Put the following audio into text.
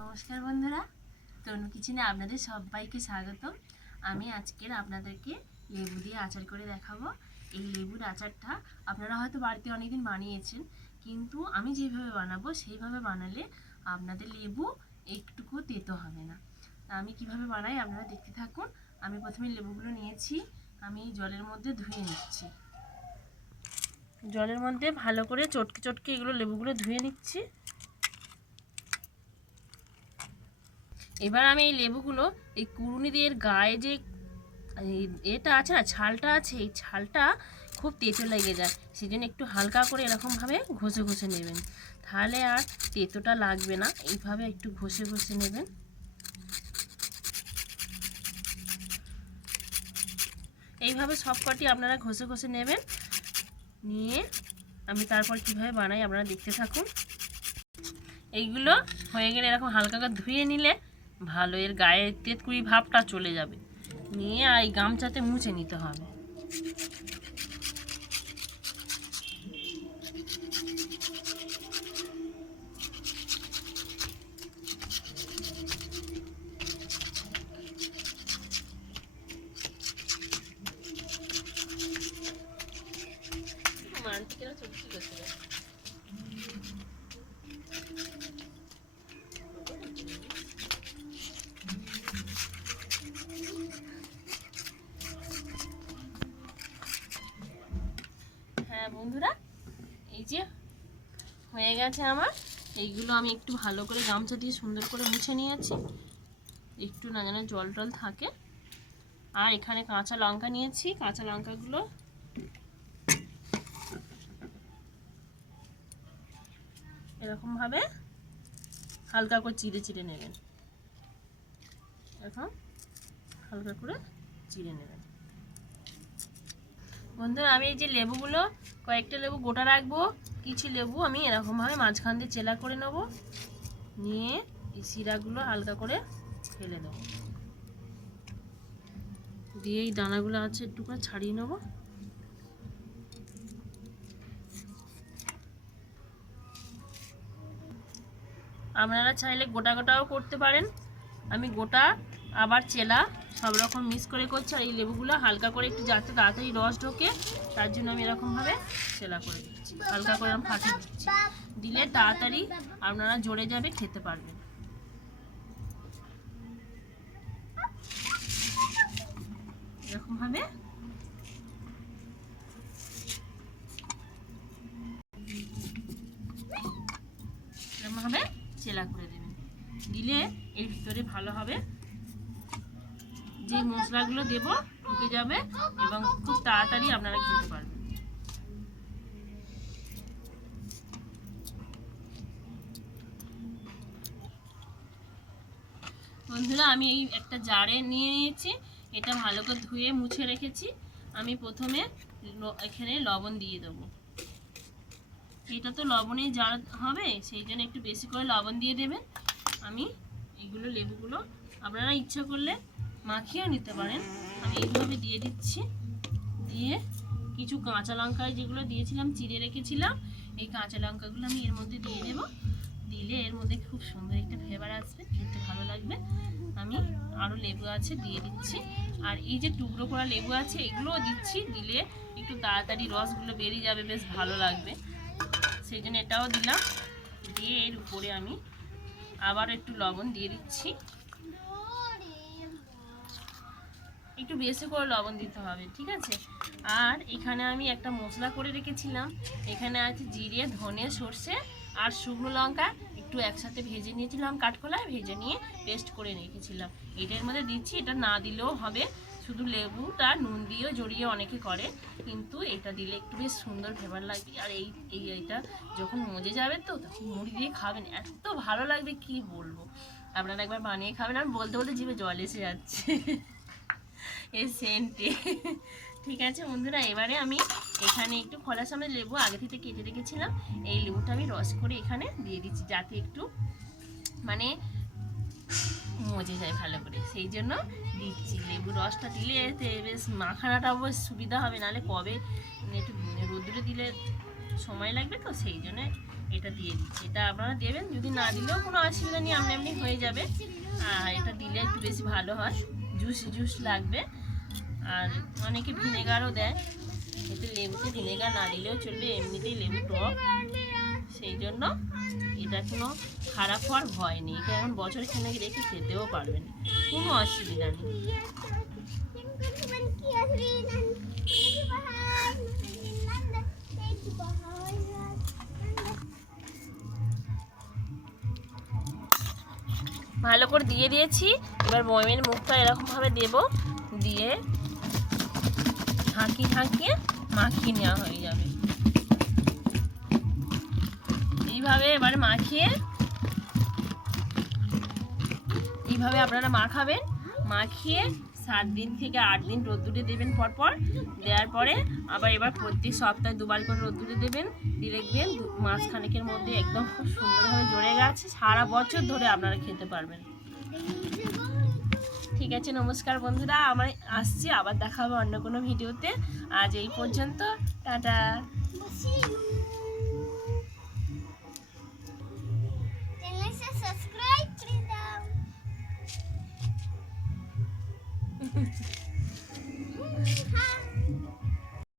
নমস্কার বন্ধুরা তনু কিচেনে আপনাদের সবাইকে স্বাগতম। আমি আজকের আপনাদেরকে লেবু দিয়ে আচার করে দেখাবো। এই লেবুর আচারটা আপনারা হয়তো বাড়িতে অনেকদিন বানিয়েছেন, কিন্তু আমি যেভাবে বানাবো সেইভাবে বানালে আপনাদের লেবু একটুকু তেতো হবে না। আমি কীভাবে বানাই আপনারা দেখতে থাকুন। আমি প্রথমে লেবুগুলো নিয়েছি, আমি জলের মধ্যে ধুয়ে নিচ্ছি। জলের মধ্যে ভালো করে চটকে চটকে এগুলো লেবুগুলো ধুয়ে নিচ্ছি। এবার আমি এই লেবুগুলো, এই কুড়ুনি দিয়ে গায়ে যে এটা আছে না, ছালটা আছে, এই ছালটা খুব তেতো লেগে যায়। সেই জন্য একটু হালকা করে এরকমভাবে ঘষে ঘষে নেবেন। তাহলে আর তেতোটা লাগবে না। এইভাবে একটু ঘষে ঘষে নেবেন। এইভাবে সব কটি আপনারা ঘষে ঘষে নেবেন। নিয়ে আমি তারপর কীভাবে বানাই আপনারা দেখতে থাকুন। এইগুলো হয়ে গেলে এরকম হালকা করে ধুয়ে নিলে ভালো এর গায়ে তেতকুড়ি ভাবটা চলে যাবে। নিয়ে আর এই গামছাতে মুছে নিতে হবে। হ্যাঁ বন্ধুরা। এই যে হয়ে গেছে আমার। এইগুলো আমি একটু ভালো করে গামছা দিয়ে সুন্দর করে মুছে নিয়েছি। একটু না যেন জল টল থাকে। আর এখানে কাঁচা লঙ্কা নিয়েছি। কাঁচা লঙ্কাগুলো এরকমভাবে হালকা করে চিড়ে চিড়ে নেবেন। এখন হালকা করে চিড়ে নেবেন। বন্ধুরা, আমি এই যে লেবুগুলো, কয়েকটা লেবু গোটা রাখব, কিছু লেবু আমি এরকমভাবে মাঝখান দিয়ে চেলা করে নেব, নিয়ে এই শিরাগুলো হালকা করে ফেলে দেবো। দিয়ে এই দানাগুলো আছে একটু করে ছাড়িয়ে নেব। আপনারা চাইলে গোটা গোটাও করতে পারেন। আমি গোটা, আবার চেলা সব রকম মিক্স করে করছি আর এই লেবুগুলো হালকা করে একটু যাতে তাড়াতাড়ি রস ঢোকে, তার জন্য আমি এরকমভাবে সেলা করে দিচ্ছি। হালকা করে আমি ফাটিয়ে দিচ্ছি। দিলে তাড়াতাড়ি আপনারা জোরে যাবে, খেতে পারবেন। এরকমভাবে। এরকমভাবে চেলা করে দেবেন। দিলে এর ভিতরে ভালো হবে। যে মশলাগুলো দেব ঢুকে যাবে এবং খুব তাড়াতাড়ি আপনারা খেতে পারবেন। বন্ধুরা, আমি এই একটা জারে নিয়ে নিয়েছি, এটা ভালো করে ধুয়ে মুছে রেখেছি। আমি প্রথমে এখানে লবণ দিয়ে দেবো। এটা তো লবণে জার হবে, সেই জন্য একটু বেশি করে লবণ দিয়ে দেবেন। আমি এইগুলো লেবুগুলো, আপনারা ইচ্ছা করলে মাখিয়েও নিতে পারেন। আমি এইভাবে দিয়ে দিচ্ছি। দিয়ে কিছু কাঁচা লঙ্কায় যেগুলো দিয়েছিলাম, চিড়ে রেখেছিলাম, এই কাঁচা লঙ্কাগুলো আমি এর মধ্যে দিয়ে দেবো। দিলে এর মধ্যে খুব সুন্দর একটা ফ্লেভার আসবে, খেতে ভালো লাগবে। আমি আরও লেবু আছে দিয়ে দিচ্ছি। আর এই যে টুকরো করা লেবু আছে, এগুলোও দিচ্ছি। দিলে একটু তাড়াতাড়ি রসগুলো বেরিয়ে যাবে, বেশ ভালো লাগবে। সেই জন্য এটাও দিলাম। দিয়ে এর উপরে আমি আবার একটু লবণ দিয়ে দিচ্ছি। একটু বেশি করে লবণ দিতে হবে, ঠিক আছে? আর এখানে আমি একটা মশলা করে রেখেছিলাম। এখানে আছে জিরে, ধনে, সর্ষে আর শুকনো লঙ্কা। একটু একসাথে ভেজে নিয়েছিলাম কাঠকলায়, ভেজে নিয়ে পেস্ট করে রেখেছিলাম। এটার মধ্যে দিচ্ছি, এটা না দিলেও হবে। শুধু লেবুটা নুন দিয়েও জড়িয়ে অনেকে করে, কিন্তু এটা দিলে একটু বেশ সুন্দর ফ্লেভার লাগবে। আর এই এই এইটা যখন মজে যাবে তো, তখন মুড়ি দিয়ে খাবেন। এত ভালো লাগবে, কি বলব? আপনারা একবার বানিয়ে খাবেন। আর বলতে বলতে জিভে জল এসে যাচ্ছে। সেন্টে। ঠিক আছে বন্ধুরা, এবারে আমি এখানে একটু খোলা সামনে লেবু আগে থেকে কেটে রেখেছিলাম। এই লেবুটা আমি রস করে এখানে দিয়ে দিচ্ছি যাতে একটু মানে মজে যায় ভালো করে। সেই জন্য দিচ্ছি লেবু রসটা দিলে এতে বেশ মাখানাটা অবশ্য সুবিধা হবে, নাহলে কবে একটু রোদ্রে দিলে সময় লাগবে তো, সেই জন্য এটা দিয়ে দিচ্ছি। এটা আপনারা দেবেন, যদি না দিলেও কোনো অসুবিধা নেই এমনি এমনি হয়ে যাবে। আর এটা দিলে একটু বেশি ভালো হয়। জুস জুস লাগবে। আর অনেকে ভিনেগারও দেয়। এতে লেবুতে ভিনেগার না দিলেও চলবে, এমনিতেই লেবু টক। সেই জন্য এটা কোনো খারাপ হওয়ার ভয় নেই। এটা এখন বছর খানেক রেখে খেতেও পারবেন। কোনো অসুবিধা নেই। ভালো করে দিয়ে দিয়েছি। এবার ময়মের মুখটা এরকমভাবে দেব। দিয়ে ঝাঁকি ঝাঁকিয়ে মাখিয়ে নেওয়া হয়ে যাবে। এইভাবে এবার মাখিয়ে এইভাবে আপনারা মাখাবেন। মাখিয়ে সাত দিন থেকে আট দিন রোদ্দুরে দেবেন পরপর। দেওয়ার পরে আবার এবার প্রত্যেক সপ্তাহে দুবার করে রোদ্দুরে দেবেন। দিয়ে দেখবেন মাসখানেকের মধ্যে একদম খুব সুন্দরভাবে জড়ে গেছে। সারা বছর ধরে আপনারা খেতে পারবেন। ঠিক আছে, নমস্কার বন্ধুরা। আমার আসছি, আবার দেখা হবে অন্য কোনো ভিডিওতে। আজ এই পর্যন্ত। টাটা।